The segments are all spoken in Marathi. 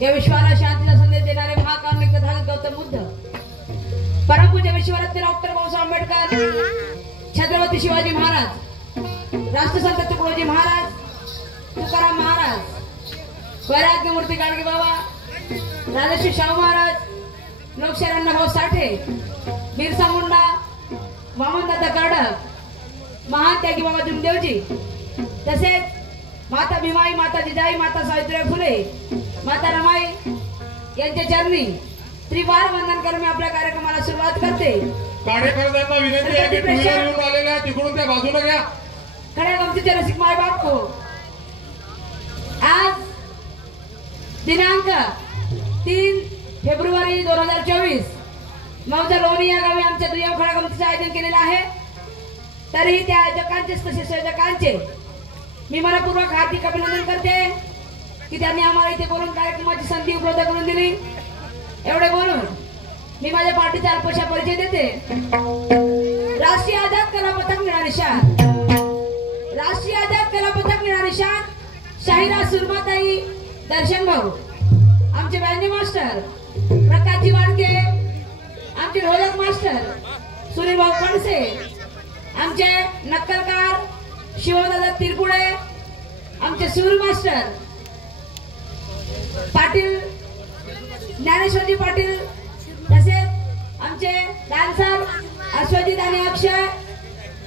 या विश्वाला शांतीचा संदेश देणारे महाकारुणिक तथागत गौतम बुद्ध, परमपूज्य विश्वरत्न डॉक्टर बाबासाहेब आंबेडकर, छत्रपती शिवाजी महाराज, राष्ट्रसंत तुकडोजी महाराज, तुकाराम महाराज, वैराग्यमूर्ती गाडगे बाबा, राजश्री शाहू महाराज, लोकशाहीर अण्णाभाऊ साठे, बिरसा मुंडा, वामनदादा कर्डक, महान त्यागी बाबा भीमदेवजी, तसेच माता भीमाई, माता जिजाई, माता सावित्रीबाई फुले, माता रमाई यांच्या चरणी त्रिवार वंदन करून मी आपल्या कार्यक्रमाला सुरुवात करते. कार्यकर्त्यांना विनंती आहे की टू व्हीलर येऊन आलेल्या तिकडून त्या बाजूला घ्या. खड्या गमतीचे रसिक माय बाप हो, आज दिनांक 3 फेब्रुवारी 2024 मौजा लोणी या गावी आमच्या दुय्यम खड्या गमतीचे आयोजन केलेलं आहे. तरीही त्या आयोजकांचे तसेच संयोजकांचे मी मनपूर्वक हार्दिक अभिनंदन करते की त्यांनी आम्हाला इथे बोलून कार्यक्रमाची संधी उपलब्ध करून दिली. एवढे बोलून मी माझ्या पार्टीचा अल्पशा परिचय देते. राष्ट्रीय आझाद कला पथक मिळाली शान, राष्ट्रीय आझाद कला पथक मिळाली शान, शाहिरा सुरमाताई, दर्शन भाऊ, आमचे बँडी मास्टर प्रकाशजी वाडके, आमचे ढोलक मास्टर सुनील भाऊ पणसे, आमचे नक्कलकार शिवदादा तिरपुडे, आमचे सूर मास्टर पाटील ज्ञानेश्वरजी पाटील, तसेच आमचे डान्सर अश्वजित आणि अक्षय,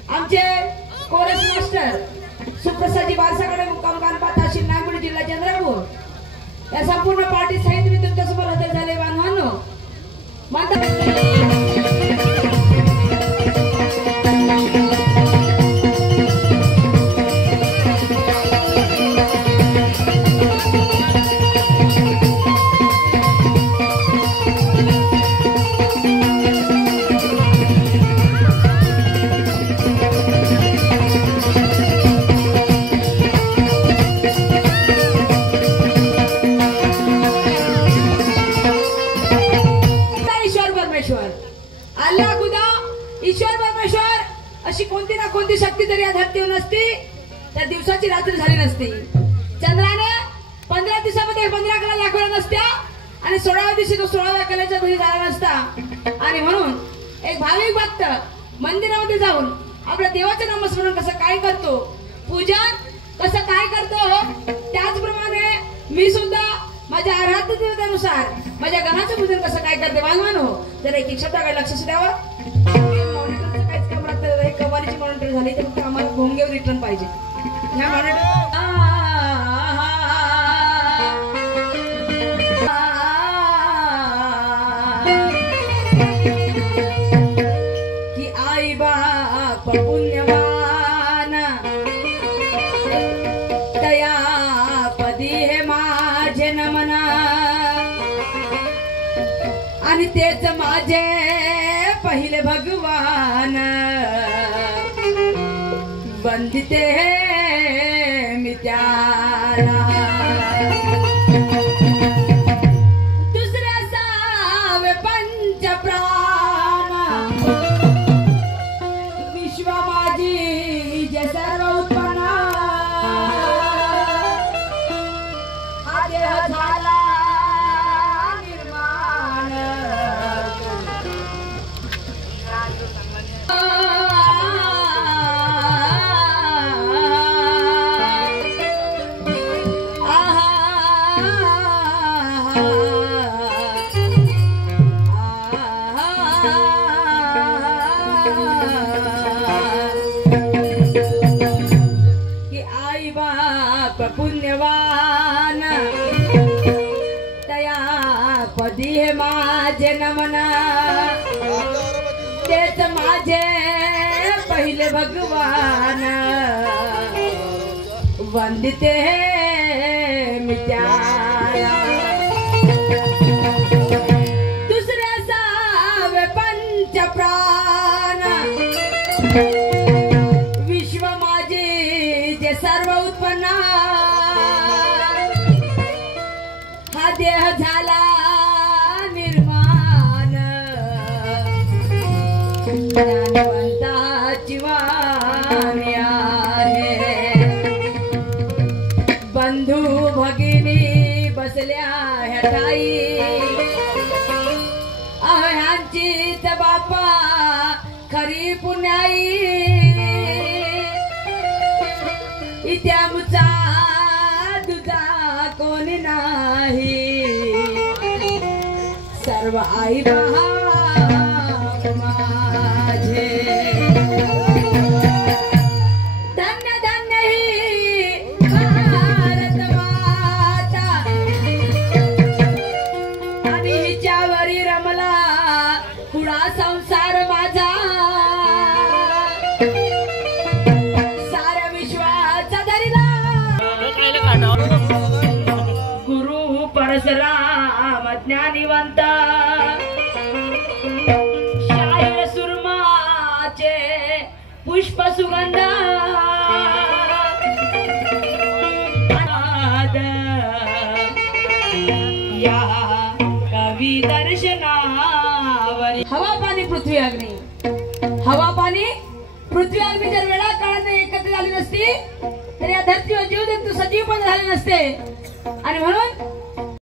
आमचे कोरस मास्टर सुप्रसादजी बारसाकडे, मुक्काम कानपा, तहसील नागपूर, जिल्हा चंद्रपूर, या संपूर्ण पार्टी सहित मी तुमच्यासमोर हजर झाले. बांधवांनो, कोणती ना कोणती शक्ती जरी या धरतीवर नसती तर दिवसाची रात्र झाली नसती. चंद्राने 15 दिवसामध्ये 15 कला दाखवल्या नसत्या आणि 16व्या दिवशी तो 16व्या कलेच्या घरी झाला नसता. आणि म्हणून एक भाविक भक्त मंदिरामध्ये जाऊन आपल्या देवाचे नामस्मरण कसं काय करतो, पूजन कसं काय करतो, त्याचप्रमाणे मी सुद्धा माझ्या आराध्य देवतेनुसार माझ्या गणाचं पूजन कसं काय करते. बांधवानो, जर एक शब्दाकडे लक्ष द्यावं. कवालीची मॉनिटर झाली तर फक्त आम्हाला भोंगेवर रिटर्न पाहिजे. ह्या मॉनिटर की आई बाप पुण्यवान दयापदी हे माझे नमन आणि तेच माझे पहिले भगवान वंदिते मी त्याला. हा देह झाला निर्माण पुण्यवान तया पदी हे माझे नमन तेच माझे पहिले भगवान वंदिते मी त्याला दुसऱ्या सावे पंच प्राण विश्व माझे जे सर्व उत्पन्न हा देह झाला निर्माण ज्ञानवंताची वाणी आहे बंधू भगिनी बसल्या ह्या ठाई ह्यांचीच बापा खरी पुण्याई इत्या मुचा तुझा कोणी नाही सर्व आई बाप माझे धन्य धन्य ही भारत माता आणि हिच्यावरी रमला पुढा संसार माझा गुरु परशुराम ज्ञानिवंत शाहीर सुरमाचे पुष्प सुगंध या कवी दर्शनावरी हवा पाणी पृथ्वी अग्नी हवा पाणी पृथ्वी अग्नी जर वेळा काळाने एकत्र झाली नसती तर या धरतीवर जीवजंतू सजीव पण झाले नसते आणि म्हणून